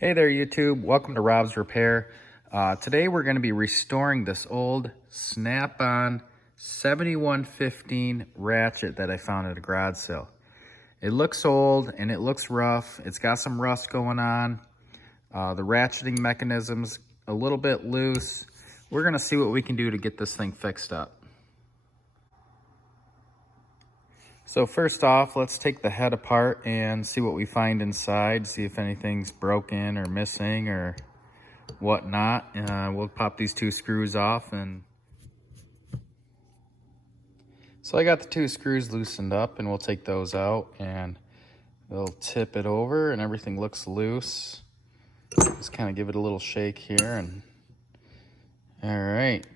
Hey there YouTube, welcome to Rob's Repair. Today we're going to be restoring this old Snap-on 7115 ratchet that I found at a garage sale. It looks old and it looks rough. It's got some rust going on. The ratcheting mechanism's a little bit loose. We're going to see what we can do to get this thing fixed up. So first off, let's take the head apart and see what we find inside, see if anything's broken or missing or whatnot. We'll pop these two screws off. So I got the two screws loosened up, and we'll take those out and we'll tip it over and everything looks loose. Just kind of give it a little shake here, and all right.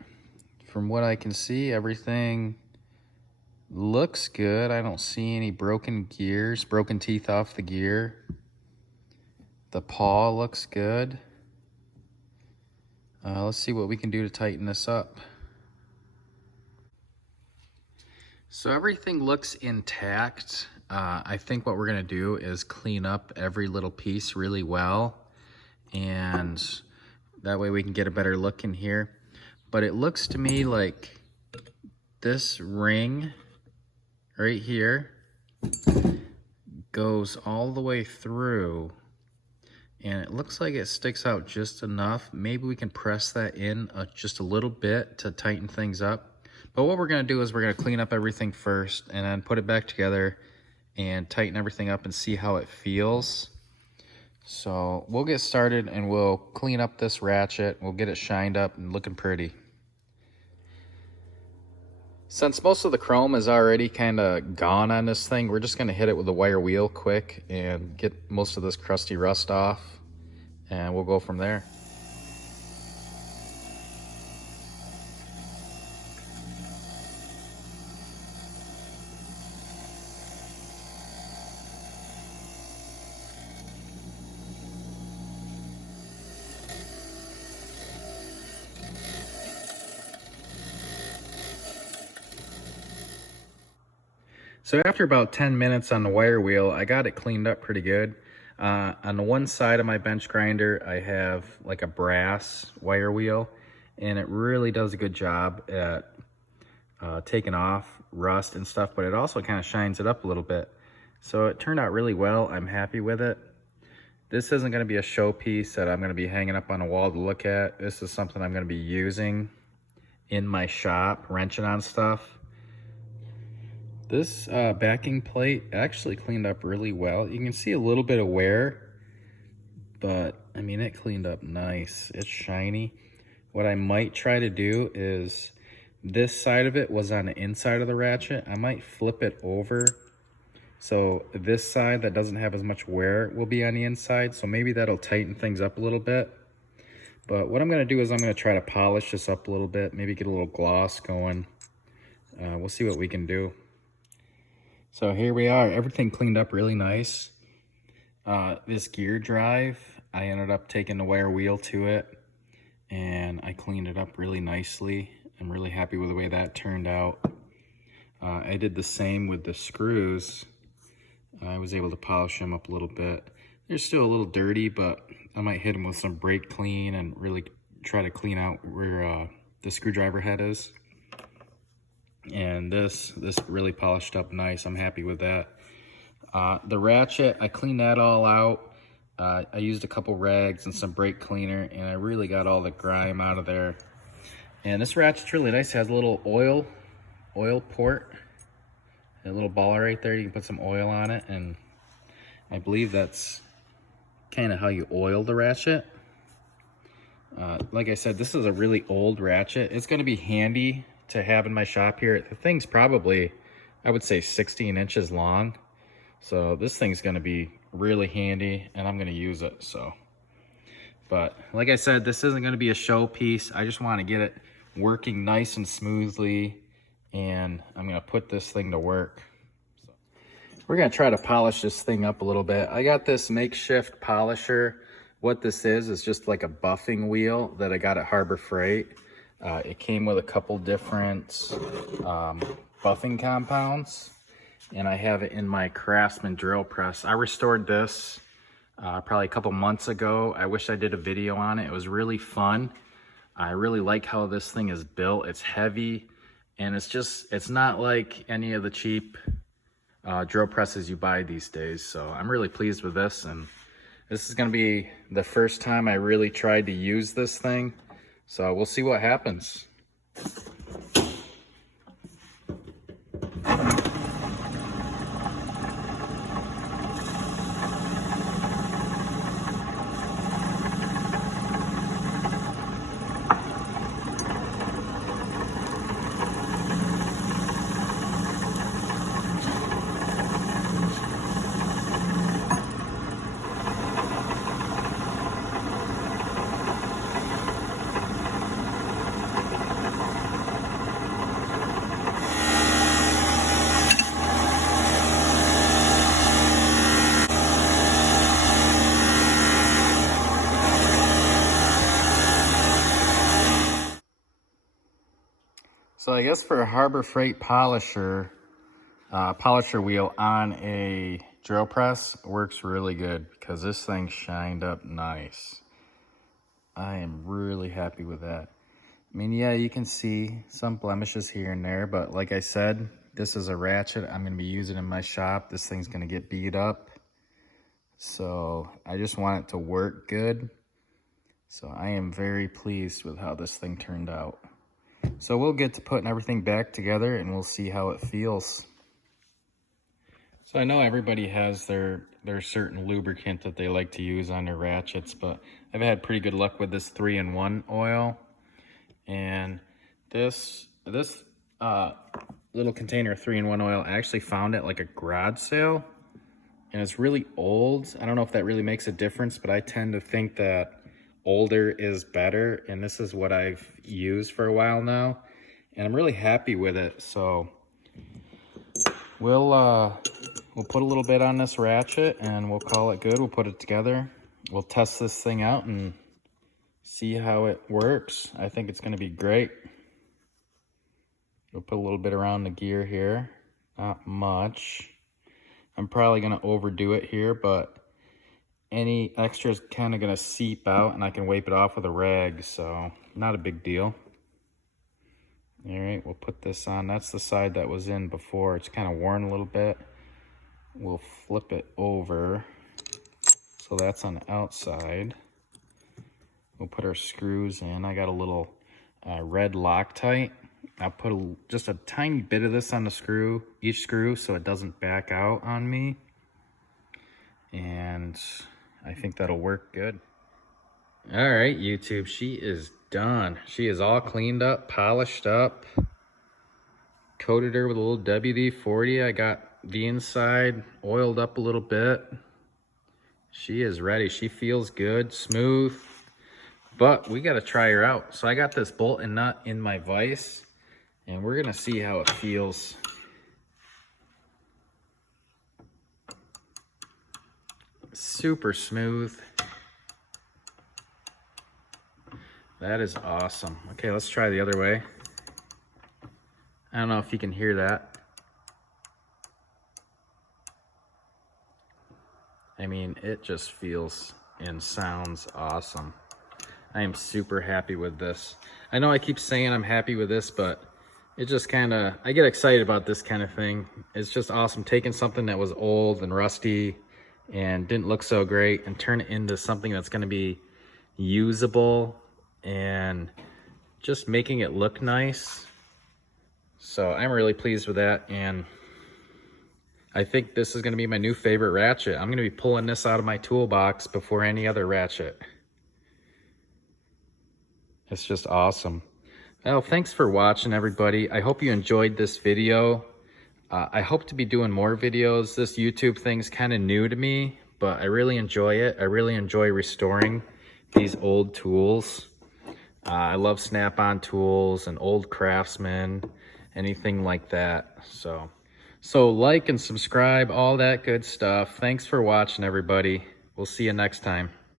From what I can see, everything looks good. I don't see any broken gears, broken teeth off the gear. The paw looks good. Let's see what we can do to tighten this up. So everything looks intact. I think what we're gonna do is clean up every little piece really well, and that way we can get a better look in here. But it looks to me like this ring right here goes all the way through, and it looks like it sticks out just enough. Maybe we can press that in just a little bit to tighten things up. But what we're going to do is we're going to clean up everything first and then put it back together and tighten everything up and see how it feels. So we'll get started and we'll clean up this ratchet. We'll get it shined up and looking pretty. Since most of the chrome is already kind of gone on this thing, we're just going to hit it with a wire wheel quick and get most of this crusty rust off, and we'll go from there. So after about 10 minutes on the wire wheel, I got it cleaned up pretty good. On the one side of my bench grinder, I have like a brass wire wheel, and it really does a good job at taking off rust and stuff, but it also kind of shines it up a little bit. So it turned out really well. I'm happy with it. This isn't going to be a showpiece that I'm going to be hanging up on a wall to look at. This is something I'm going to be using in my shop, wrenching on stuff. This backing plate actually cleaned up really well. You can see a little bit of wear, but I mean, it cleaned up nice. It's shiny. What I might try to do is, this side of it was on the inside of the ratchet. I might flip it over, so this side that doesn't have as much wear will be on the inside. So maybe that'll tighten things up a little bit. But what I'm gonna do is I'm gonna try to polish this up a little bit, maybe get a little gloss going. We'll see what we can do. So here we are, everything cleaned up really nice. This gear drive, I ended up taking the wire wheel to it and I cleaned it up really nicely. I'm really happy with the way that turned out. I did the same with the screws. I was able to polish them up a little bit. They're still a little dirty, but I might hit them with some brake clean and really try to clean out where the screwdriver head is. And this really polished up nice. I'm happy with that. The ratchet, I cleaned that all out. I used a couple rags and some brake cleaner, and I really got all the grime out of there. And this ratchet's really nice. It has a little oil port, a little ball right there. You can put some oil on it, and I believe that's kind of how you oil the ratchet. Like I said, this is a really old ratchet. It's going to be handy to have in my shop here. The thing's probably, I would say, 16 inches long. So this thing's going to be really handy, and I'm going to use it. So, but like I said, this isn't going to be a show piece. I just want to get it working nice and smoothly, and I'm going to put this thing to work. So, we're going to try to polish this thing up a little bit. I got this makeshift polisher. What this is just like a buffing wheel that I got at Harbor Freight. It came with a couple different buffing compounds, and I have it in my Craftsman drill press. I restored this probably a couple months ago. I wish I did a video on it. It was really fun. I really like how this thing is built. It's heavy, and it's not like any of the cheap drill presses you buy these days. So I'm really pleased with this, and this is gonna be the first time I really tried to use this thing. So we'll see what happens. So I guess for a Harbor Freight polisher wheel on a drill press works really good because this thing shined up nice. I am really happy with that. I mean, yeah, you can see some blemishes here and there, but like I said, this is a ratchet. I'm gonna be using it in my shop. This thing's gonna get beat up. So I just want it to work good. So I am very pleased with how this thing turned out. So we'll get to putting everything back together and we'll see how it feels. So I know everybody has their certain lubricant that they like to use on their ratchets, but I've had pretty good luck with this 3-in-1 oil. And this little container of 3-in-1 oil, I actually found it like a garage sale. And it's really old. I don't know if that really makes a difference, but I tend to think that older is better, and this is what I've used for a while now, and I'm really happy with it. So we'll put a little bit on this ratchet and we'll call it good. We'll put it together, we'll test this thing out and see how it works. I think it's going to be great. We'll put a little bit around the gear here, not much. I'm probably going to overdo it here, but any extra is kind of going to seep out and I can wipe it off with a rag, so not a big deal. All right, we'll put this on. That's the side that was in before. It's kind of worn a little bit. We'll flip it over. So that's on the outside. We'll put our screws in. I got a little red Loctite. I'll put just a tiny bit of this on the screw, each screw, so it doesn't back out on me. And I think that'll work good. All right, YouTube, she is done. She is all cleaned up, polished up. Coated her with a little WD-40. I got the inside oiled up a little bit. She is ready. She feels good, smooth, but we got to try her out. So I got this bolt and nut in my vise, and we're gonna see how it feels. Super smooth. That is awesome. Okay, let's try the other way. I don't know if you can hear that. I mean, it just feels and sounds awesome. I am super happy with this. I know I keep saying I'm happy with this, but it just kind of, I get excited about this kind of thing. It's just awesome taking something that was old and rusty and didn't look so great and turn it into something that's going to be usable and just making it look nice. So I'm really pleased with that, and I think this is going to be my new favorite ratchet. I'm going to be pulling this out of my toolbox before any other ratchet. It's just awesome. Well, thanks for watching, everybody. I hope you enjoyed this video. I hope to be doing more videos. This YouTube thing's kind of new to me, but I really enjoy it. I really enjoy restoring these old tools. I love Snap-on tools and old Craftsman, anything like that. So like and subscribe, all that good stuff. Thanks for watching, everybody. We'll see you next time.